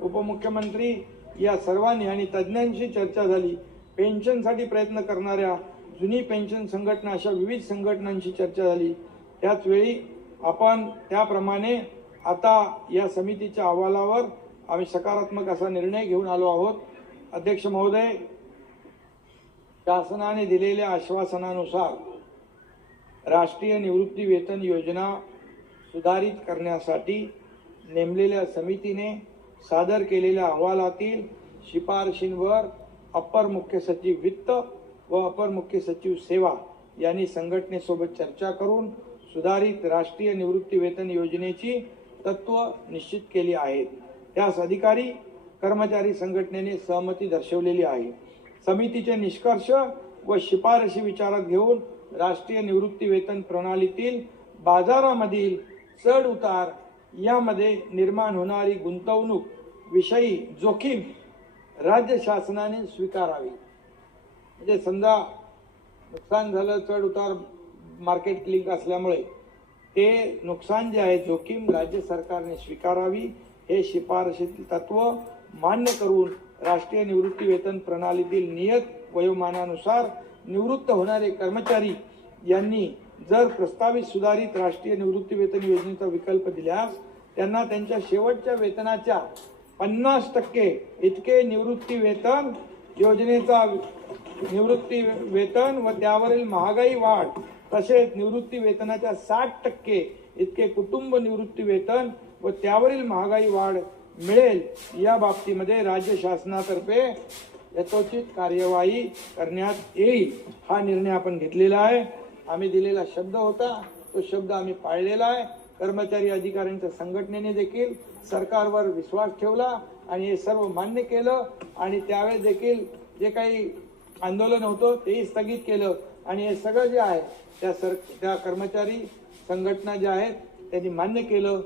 उपमुख्यमंत्री या सर्वांनी आणि तज्ज्ञांशी चर्चा झाली. पेन्शनसाठी प्रयत्न करणाऱ्या जुनी पेन्शन संघटना अशा विविध संघटनांशी चर्चा झाली. त्याचवेळी आपण त्याप्रमाणे आता या समितीच्या अहवालावर आम्ही सकारात्मक असा निर्णय घेऊन आलो आहोत. अध्यक्ष महोदय शासनाने दिलेल्या आश्वासनानुसार राष्ट्रीय निवृत्ती वेतन योजना सुधारित करण्यासाठी नेमलेल्या समितीने सादर केलेल्या अहवालातील शिफारशींवर अपर मुख्य सचिव वित्त व अपर मुख्य सचिव सेवा यांनी संघटनेसोबत चर्चा करून सुधारित राष्ट्रीय निवृत्ती वेतन योजनेची तत्व निश्चित केली आहेत. त्यास अधिकारी कर्मचारी संघटनेने सहमती दर्शवलेली आहे. समितीचे निष्कर्ष व शिफारशी विचारात घेऊन राष्ट्रीय निवृत्ती वेतन प्रणालीतील बाजारामधील चढ उतार यामध्ये निर्माण होणारी गुंतवणूक विषयी जोखीम राज्य शासनाने स्वीकारावी. म्हणजे समजा नुकसान झालं चढ उतार मार्केट क्लिक असल्यामुळे ते नुकसान जे आहे जोखीम राज्य सरकारने स्वीकारावी. हे शिफारशीतील तत्व मान्य करून राष्ट्रीय निवृत्ती वेतन प्रणालीतील नियत वयोमानानुसार निवृत्त होणारे कर्मचारी यांनी जर प्रस्तावित सुधारित राष्ट्रीय निवृत्ती वेतन योजनेचा विकल्प दिल्यास त्यांना त्यांच्या शेवटच्या वेतनाच्या पन्नास टक्के इतके निवृत्ती वेतन योजनेचा निवृत्ती वेतन व त्यावरील महागाई वाढ तसेच निवृत्ती वेतनाच्या साठ टक्के इतके कुटुंब निवृत्ती वेतन व त्यावरील महागाई वाढ मिळेल या बाबतीमध्ये राज्य शासनातर्फे यथोचित कार्यवाही करण्यात येईल. हा निर्णय आपण घेतलेला आहे. आम्ही दिलेला शब्द होता तो शब्द आम्ही पाळलेला आहे. कर्मचारी अधिकाऱ्यांच्या संघटनेने देखील सरकारवर विश्वास ठेवला आणि हे सर्व मान्य केलं आणि त्यावेळेस देखील जे काही आंदोलन होतं तेही स्थगित केलं. आणि हे सगळं जे आहे त्या सर त्या कर्मचारी संघटना ज्या आहेत त्यांनी मान्य केलं.